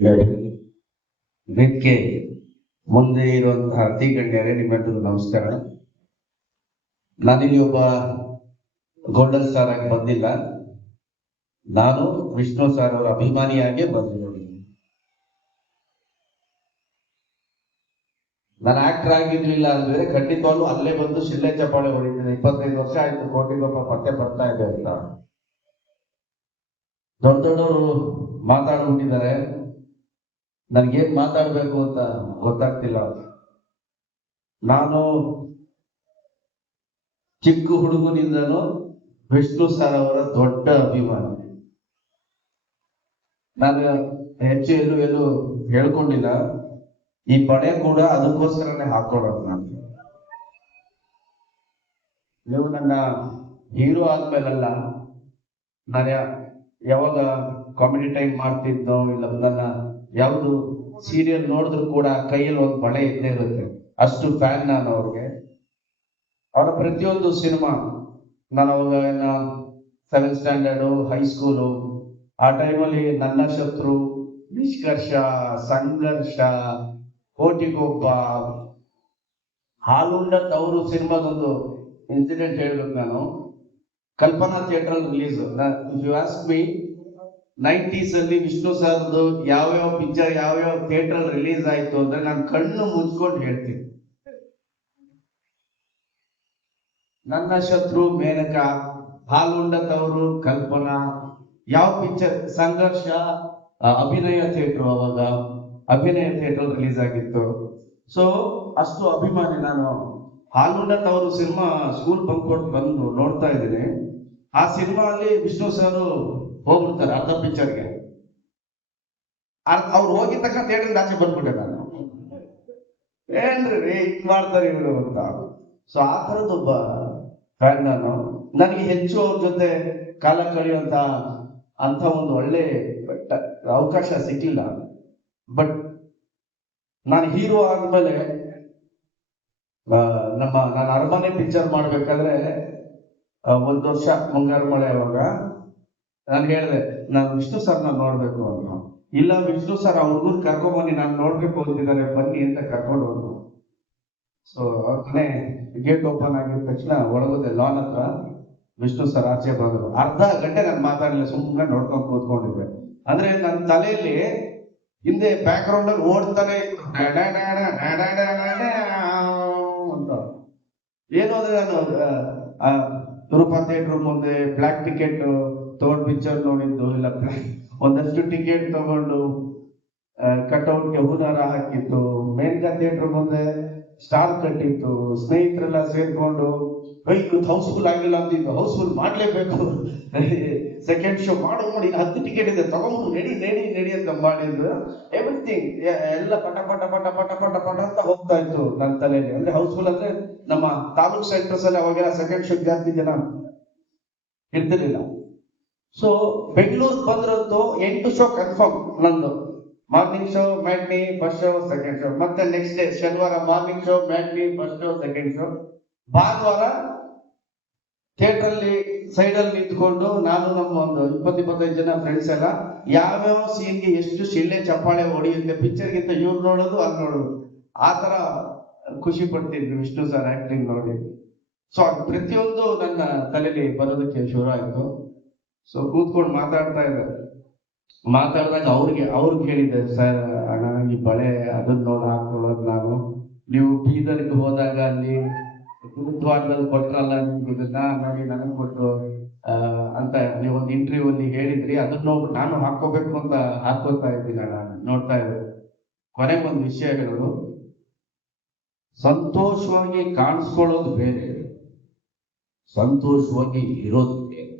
ವೇದಿಕೆ ಮುಂದೆ ಇರುವಂತಹ ಅತಿ ಗಣ್ಯರೇ, ನಿಮ್ಮೆಲ್ಲರಿಗೂ ನಮಸ್ಕಾರ. ನಾನಿಲ್ಲಿ ಒಬ್ಬ ಗೋಲ್ಡನ್ ಸ್ಟಾರ್ ಆಗಿ ಬಂದಿಲ್ಲ, ನಾನು ವಿಷ್ಣು ಸರ್ ಅವರ ಅಭಿಮಾನಿಯಾಗಿ ಬಂದಿದ್ದೀನಿ. ನಾನು ಆಕ್ಟರ್ ಆಗಿರ್ಲಿಲ್ಲ ಅಂದ್ರೆ ಖಂಡಿತವಾಗ್ಲೂ ಅಲ್ಲೇ ಬಂದು ಶಿಲ್ಲೆ ಚಪ್ಪಾಳೆ ಹೊಡಿತೀನಿ. 25 ವರ್ಷ ಆಯ್ತು ಕೋಟಿಗೊಬ್ಬ ಮತ್ತೆ ಬರ್ತಾ ಇದೆ ಅಂತ. ದೊಡ್ಡ ದೊಡ್ಡವರು ಮಾತಾಡ್ಬಿಟ್ಟಿದ್ದಾರೆ, ನನ್ಗೇನ್ ಮಾತಾಡ್ಬೇಕು ಅಂತ ಗೊತ್ತಾಗ್ತಿಲ್ಲ. ನಾನು ಚಿಕ್ಕ ಹುಡುಗನಿಂದನೂ ವಿಷ್ಣು ಸರ್ ಅವರ ದೊಡ್ಡ ಅಭಿಮಾನಿ. ನಾನು ಹೆಚ್ಚು ಎಲ್ಲೂ ಹೇಳ್ಕೊಂಡಿಲ್ಲ. ಈ ಪಡೆ ಕೂಡ ಅದಕ್ಕೋಸ್ಕರನೇ ಹಾಕೊಳ್ಳೋದು. ನೀವು ನನ್ನ ಹೀರೋ ಆದ್ಮೇಲಲ್ಲ, ನಾನು ಯಾವಾಗ ಕಾಮಿಡಿ ಟೈಮ್ ಮಾಡ್ತಿದ್ದೋ ಇಲ್ಲ ನನ್ನ ಯಾವುದು ಸೀರಿಯಲ್ ನೋಡಿದ್ರು ಕೂಡ ಕೈಯಲ್ಲಿ ಒಂದು ಬಳೆ ಇದ್ದೇ ಇರುತ್ತೆ. ಅಷ್ಟು ಫ್ಯಾನ್ ನಾನು ಅವ್ರಿಗೆ. ಅವರ ಪ್ರತಿಯೊಂದು ಸಿನಿಮಾ, ನಾನು ಅವಾಗ 7th ಸ್ಟ್ಯಾಂಡರ್ಡು, ಹೈಸ್ಕೂಲು, ಆ ಟೈಮಲ್ಲಿ ನನ್ನ ಶತ್ರು, ನಿಷ್ಕರ್ಷ, ಸಂಘರ್ಷ, ಕೋಟಿಗೊಬ್ಬ, ಹಾಲುಂಡ ತವರು ಸಿನಿಮಾದೊಂದು ಇನ್ಸಿಡೆಂಟ್ ಹೇಳ್ಬೇಕು. ನಾನು Kalpana theatre release, you ask me 90s ಅಲ್ಲಿ ವಿಷ್ಣು ಸರ್ದು ಯಾವ್ಯಾವ ಪಿಕ್ಚರ್ ಯಾವ್ಯಾವ ಥಿಯೇಟರ್ ರಿಲೀಸ್ ಆಯ್ತು ಅಂದ್ರೆ ನಾನು ಕಣ್ಣು ಮುಚ್ಕೊಂಡು ಹೇಳ್ತೀನಿ. ನನ್ನ ಶತ್ರು ಮೇನಕ, ಹಾಲುಂಡ ತವರು ಕಲ್ಪನಾ, ಯಾವ ಪಿಕ್ಚರ್, ಸಂಘರ್ಷ ಅಭಿನಯ ಥಿಯೇಟರ್, ಅವಾಗ ಅಭಿನಯ ಥಿಯೇಟರ್ ರಿಲೀಸ್ ಆಗಿತ್ತು. ಸೊ ಅಷ್ಟು ಅಭಿಮಾನಿ ನಾನು. ಹಾಲುಂಡ ತವರು ಸಿನಿಮಾ ಸ್ಕೂಲ್ ಬಂದ್ಕೊಟ್ಟು ಬಂದು ನೋಡ್ತಾ ಇದ್ದೀನಿ. ಆ ಸಿನಿಮಾ ಅಲ್ಲಿ ವಿಷ್ಣು ಸರ್ ಹೋಗ್ಬಿಡ್ತಾರೆ ಅರ್ಧ ಪಿಕ್ಚರ್ಗೆ. ಅವ್ರು ಹೋಗಿದ ತಕ್ಷಣ ಥಿಯೇಟರ್ ಆಚೆ ಬಂದ್ಬಿಟ್ಟೆ ನಾನು. ಏನ್ರಿ ಇದ್ ಮಾಡ್ತಾರೆ ಇವರು ಅಂತ. ಸೊ ಆ ಥರದೊಬ್ಬ ಫ್ಯಾನ್ ನಾನು. ನನಗೆ ಹೆಚ್ಚು ಅವ್ರ ಜೊತೆ ಕಾಲ ಕಳೆಯುವಂತ ಅಂತ ಒಂದು ಒಳ್ಳೆ ಅವಕಾಶ ಸಿಕ್ಕಿಲ್ಲ. ಬಟ್ ನಾನು ಹೀರೋ ಆದ್ಮೇಲೆ ನಾನು ಅರಮನೆ ಪಿಕ್ಚರ್ ಮಾಡ್ಬೇಕಾದ್ರೆ 1 ವರ್ಷ ಮುಂಗಾರು ಮಳೆ, ಅವಾಗ ನಾನು ಹೇಳಿದೆ ನಾನು ವಿಷ್ಣು ಸರ್ನ ನೋಡ್ಬೇಕು ಅಂತ. ಇಲ್ಲ ವಿಷ್ಣು ಸರ್ ಅವ್ರಿಗೂ ಕರ್ಕೊಂಡ್ಬನ್ನಿ, ನಾನು ನೋಡ್ಬೇಕು ಅಂತಿದ್ದಾರೆ, ಬನ್ನಿ ಅಂತ ಕರ್ಕೊಂಡು ಹೋದ್ರು. ಸೊ ಅವ್ರನ್ನೇ ಗೇಟ್ ಓಪನ್ ಆಗಿದ ತಕ್ಷಣ ಒಳಗೋದೆ, ಲಾನ್ ಹತ್ರ. ವಿಷ್ಣು ಸರ್ ಆಚೆ ಬಂದರು. ಅರ್ಧ ಗಂಟೆ ನಾನು ಮಾತಾಡಲಿಲ್ಲ, ಸುಮ್ಮನೆ ನೋಡ್ಕೊಂಡು ಕೂತ್ಕೊಂಡಿದ್ದೆ. ಅಂದ್ರೆ ನನ್ನ ತಲೆಯಲ್ಲಿ ಹಿಂದೆ ಬ್ಯಾಕ್ ಗ್ರೌಂಡ್ ಅಲ್ಲಿ ಓಡ್ತಾನೆ ಇತ್ತು ಅಂತ. ಏನು ಅಂದ್ರೆ ನಾನು ರೂಪಾ ಥಿಯೇಟರ್ ಮುಂದೆ ಬ್ಲ್ಯಾಕ್ ಟಿಕೆಟ್ ತಗೊಂಡು ಪಿಕ್ಚರ್ ನೋಡಿದ್ದು, ಇಲ್ಲ ಒಂದಷ್ಟು ಟಿಕೆಟ್ ತಗೊಂಡು ಕಟ್ಔಟ್ಗೆ ಹೂನಾರ ಹಾಕಿತ್ತು. ಮೇನ್ಕಾ ಥಿಯೇಟರ್ ಮುಂದೆ ಸ್ಟಾಲ್ ಕಟ್ಟಿತ್ತು. ಸ್ನೇಹಿತರೆಲ್ಲ ಸೇರ್ಕೊಂಡು ಇವತ್ತು ಹೌಸ್ಫುಲ್ ಆಗಿಲ್ಲ ಅಂತಿದ್ದು, ಹೌಸ್ಫುಲ್ ಮಾಡ್ಲೇಬೇಕು, ಸೆಕೆಂಡ್ ಶೋ ಮಾಡೋ ಮಾಡಿ 10 ಟಿಕೆಟ್ ಇದೆ ತಗೊಂಡು ನಡಿ ಅಂತ ಮಾಡಿದ್ರು. ಎವ್ರಿಥಿಂಗ್ ಎಲ್ಲ ಪಟ ಪಟ ಪಟ ಪಟ ಪಟ ಪಟ ಅಂತ ಹೋಗ್ತಾ ಇತ್ತು ನನ್ನ ತಲೆಯಲ್ಲಿ. ಅಂದ್ರೆ ಹೌಸ್ಫುಲ್ ಅಂದ್ರೆ ನಮ್ಮ ತಾಲೂಕ್ ಸೆಂಟರ್ಸ್ ಅಲ್ಲಿ ಅವಾಗೆಲ್ಲ ಸೆಕೆಂಡ್ ಶೋ ಜಾಸ್ತಿ ಜನ ಇರ್ತಿರ್ಲಿಲ್ಲ. ಸೊ ಬೆಂಗಳೂರು ಬಂದ್ರಂತೂ 8 ಶೋ ಕನ್ಫರ್ಮ್ ನಂದು. Morning show, matinee, first show, second show. ಮತ್ತೆ ನೆಕ್ಸ್ಟ್ ಡೇ ಶನಿವಾರ morning show, matinee, first show, second show. ಭಾನುವಾರ ಥಿಯೇಟರ್ ಅಲ್ಲಿ ಸೈಡ್ ಅಲ್ಲಿ ನಿಂತ್ಕೊಂಡು ನಾನು ನಮ್ಮ ಒಂದು 20-25 ಜನ ಫ್ರೆಂಡ್ಸ್ ಎಲ್ಲ ಯಾವ್ಯಾವ ಸೀನ್ಗೆ ಎಷ್ಟು ಶಿಳ್ಳೆ ಚಪ್ಪಾಳೆ ಹೊಡೆಯುತ್ತೆ, ಪಿಕ್ಚರ್ಗಿಂತ ಇವ್ರು ನೋಡೋದು ಅಲ್ಲಿ ನೋಡೋದು, ಆ ತರ ಖುಷಿ ಪಡ್ತಿದ್ವಿ ವಿಷ್ಣು ಸರ್ ಆಕ್ಟಿಂಗ್ ನೋಡಿ. ಸೊ ಅದು ಪ್ರತಿಯೊಂದು ನನ್ನ ತಲೆಯಲ್ಲಿ ಬರೋದಕ್ಕೆ ಶುರು ಆಯ್ತು. ಸೊ ಕೂತ್ಕೊಂಡು ಮಾತಾಡಿದಾಗ ಅವ್ರಿಗೆ ಹೇಳಿದ್ದೆ, ಸರ್ ಅಣ್ಣ ಈ ಬಳೆ ಅದನ್ನ ನೋಡಿ ಹಾಕೊಳ್ಳೋದು ನಾನು, ನೀವು ಬೀದರ್ಗೆ ಹೋದಾಗ ಅಲ್ಲಿ ಗುರುದ್ವಾರದಲ್ಲಿ ಕೊಟ್ರಲ್ಲ ನಿಮ್ಗೆ ಇದನ್ನ ನೋಡಿ ನನಗೆ ಕೊಟ್ಟು ಅಂತ ನೀವೊಂದು ಇಂಟರ್ವ್ಯೂ ಅಲ್ಲಿ ಹೇಳಿದ್ರಿ, ಅದನ್ನ ನೋಡಿ ನಾನು ಹಾಕೋಬೇಕು ಅಂತ ಹಾಕೋತಾ ಇದ್ದೀನಿ ನಾನು ನೋಡ್ತಾ ಇದ್ದೆ. ಕೊನೆಗೊಂದು ವಿಷಯ ಹೇಳೋದು, ಸಂತೋಷವಾಗಿ ಕಾಣಿಸ್ಕೊಳ್ಳೋದು ಬೇರೆ, ಸಂತೋಷವಾಗಿ ಇರೋದು ಬೇರೆ.